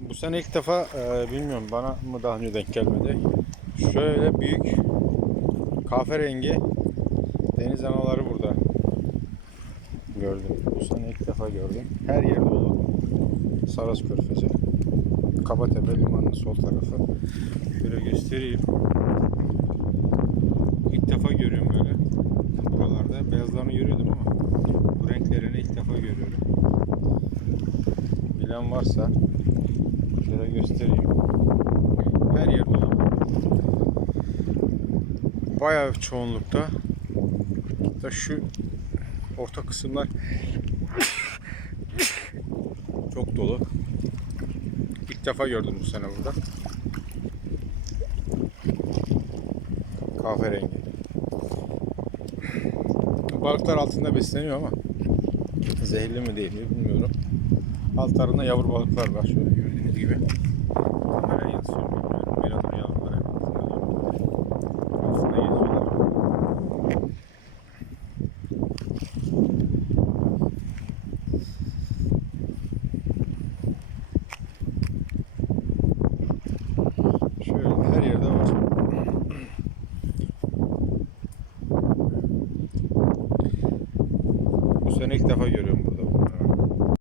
Bu sene ilk defa e, bilmiyorum bana mı daha önce denk gelmedi. Şöyle büyük kahverengi deniz anaları burada gördüm. Bu sene ilk defa gördüm. Her yer dolu. Saras Körfezi. Kabatepe limanının sol tarafı. Şöyle göstereyim. İlk defa görüyorum böyle. Buralarda beyazlarını görüyordum ama bu renklerini ilk defa görüyorum. Bilen varsa şöyle göstereyim. Her yer dolu. Bayağı çoğunlukta. Hatta şu orta kısımlar çok dolu. İlk defa gördüm bu sene burada. Kahverengi. Balıklar altında besleniyor ama zehirli mi değil mi bilmiyorum. Altlarında yavru balıklar var şöyle gördüğünüz gibi. Kameraya yansıyor bilmiyorum. Biraz yavrular dolu. Altında geziyorlar. Şöyle her yerde var. Bu sene ilk defa görüyorum